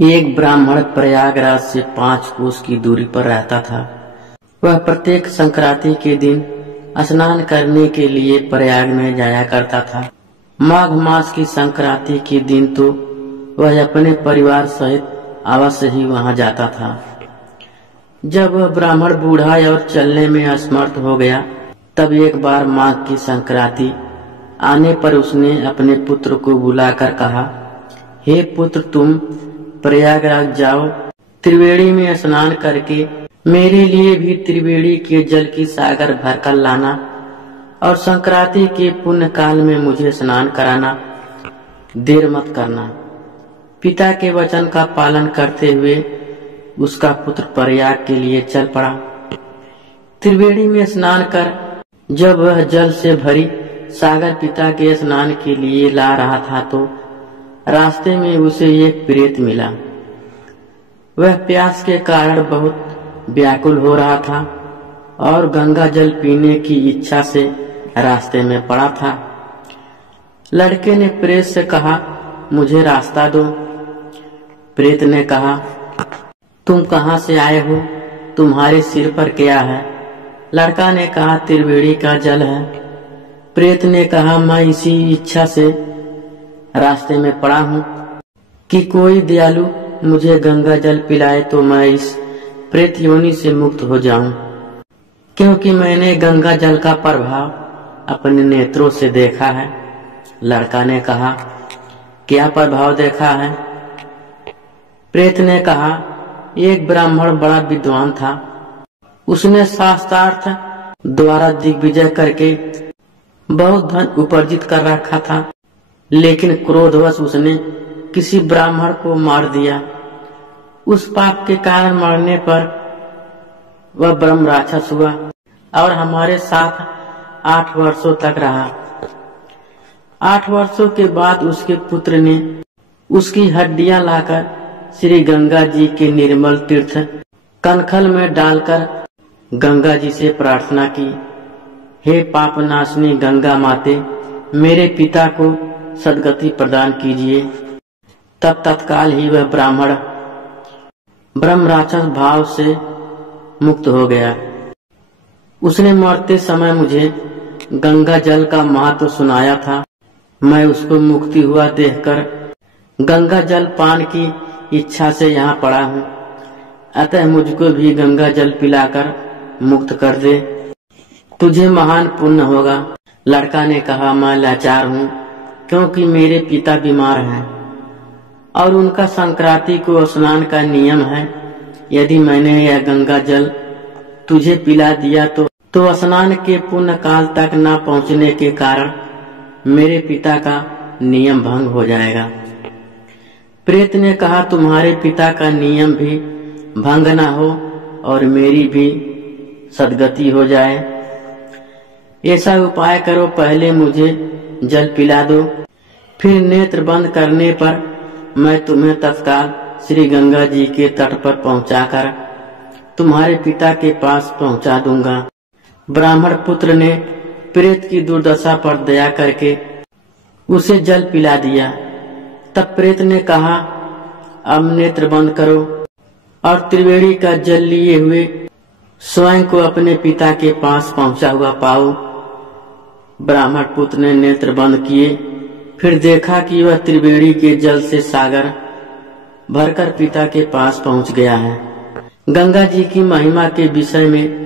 एक ब्राह्मण प्रयागराज से 5 कोस की दूरी पर रहता था। वह प्रत्येक संक्रांति के दिन स्नान करने के लिए प्रयाग में जाया करता था। माघ मास की संक्रांति के दिन तो वह अपने परिवार सहित अवश्य ही वहां जाता था। जब वह ब्राह्मण बूढ़ा और चलने में असमर्थ हो गया, तब एक बार माघ की संक्रांति आने पर उसने अपने पुत्र को बुलाकर कहा, हे पुत्र, तुम प्रयागराज जाओ, त्रिवेणी में स्नान करके मेरे लिए भी त्रिवेणी के जल की सागर भरकर लाना और संक्रांति के पुण्य काल में मुझे स्नान कराना, देर मत करना। पिता के वचन का पालन करते हुए उसका पुत्र प्रयाग के लिए चल पड़ा। त्रिवेणी में स्नान कर जब वह जल से भरी सागर पिता के स्नान के लिए ला रहा था, तो रास्ते में उसे एक प्रेत मिला। वह प्यास के कारण बहुत व्याकुल हो रहा था और गंगा जल पीने की इच्छा से रास्ते में पड़ा था। लड़के ने प्रेत से कहा, मुझे रास्ता दो। प्रेत ने कहा, तुम कहाँ से आए हो? तुम्हारे सिर पर क्या है? लड़का ने कहा, त्रिवेणी का जल है। प्रेत ने कहा, मैं इसी इच्छा से रास्ते में पड़ा हूँ कि कोई दयालु मुझे गंगा जल पिलाए तो मैं इस प्रेत योनि से मुक्त हो जाऊं, क्योंकि मैंने गंगा जल का प्रभाव अपने नेत्रों से देखा है। लड़का ने कहा, क्या प्रभाव देखा है? प्रेत ने कहा, एक ब्राह्मण बड़ा विद्वान था। उसने शास्त्रार्थ द्वारा दिग्विजय करके बहुत धन उपार्जित कर रखा था, लेकिन क्रोधवश उसने किसी ब्राह्मण को मार दिया। उस पाप के कारण मरने पर वह ब्रह्म राक्षस हुआ और हमारे साथ 8 वर्षों तक रहा। 8 वर्षों के बाद उसके पुत्र ने उसकी हड्डियां लाकर श्री गंगा जी के निर्मल तीर्थ कनखल में डालकर गंगा जी से प्रार्थना की, हे पापनाशिनी गंगा माते, मेरे पिता को सद्गति प्रदान कीजिए। तब तत्काल ही वह ब्राह्मण ब्रह्म राक्षस भाव से मुक्त हो गया। उसने मरते समय मुझे गंगा जल का महत्व सुनाया था। मैं उसको मुक्ति हुआ देखकर गंगा जल पान की इच्छा से यहाँ पड़ा हूँ, अतः मुझको भी गंगा जल पिलाकर मुक्त कर दे, तुझे महान पुण्य होगा। लड़का ने कहा, मैं लाचार हूँ क्योंकि मेरे पिता बीमार हैं और उनका संक्रांति को स्नान का नियम है। यदि मैंने यह गंगा जल तुझे पिला दिया तो स्नान के पुण्य काल तक न पहुँचने के कारण मेरे पिता का नियम भंग हो जाएगा। प्रेत ने कहा, तुम्हारे पिता का नियम भी भंग न हो और मेरी भी सद्गति हो जाए। ऐसा उपाय करो, पहले मुझे जल पिला दो, फिर नेत्र बंद करने पर मैं तुम्हें तत्काल श्री गंगा जी के तट पर पहुंचाकर तुम्हारे पिता के पास पहुंचा दूंगा। ब्राह्मण पुत्र ने प्रेत की दुर्दशा पर दया करके उसे जल पिला दिया। तब प्रेत ने कहा, अब नेत्र बंद करो और त्रिवेणी का जल लिए हुए स्वयं को अपने पिता के पास पहुंचा हुआ पाओ। ब्राह्मण पुत्र ने नेत्र बंद किए, फिर देखा कि वह त्रिवेणी के जल से सागर भरकर पिता के पास पहुंच गया है। गंगा जी की महिमा के विषय में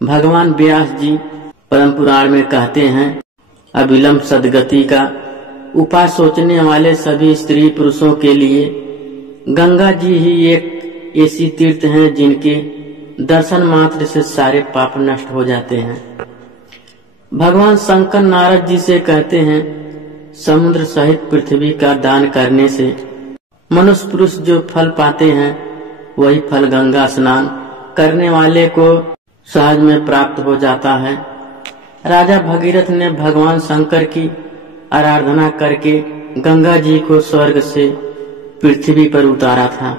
भगवान व्यास जी परम पुराण में कहते हैं, अविलंब सद्गति का उपाय सोचने वाले सभी स्त्री पुरुषों के लिए गंगा जी ही एक ऐसी तीर्थ है जिनके दर्शन मात्र से सारे पाप नष्ट हो जाते हैं। भगवान शंकर नारद जी से कहते हैं, समुद्र सहित पृथ्वी का दान करने से मनुष्य पुरुष जो फल पाते हैं वही फल गंगा स्नान करने वाले को सहज में प्राप्त हो जाता है। राजा भगीरथ ने भगवान शंकर की आराधना करके गंगा जी को स्वर्ग से पृथ्वी पर उतारा था।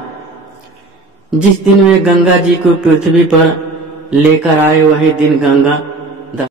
जिस दिन वे गंगा जी को पृथ्वी पर लेकर आए, वही दिन गंगा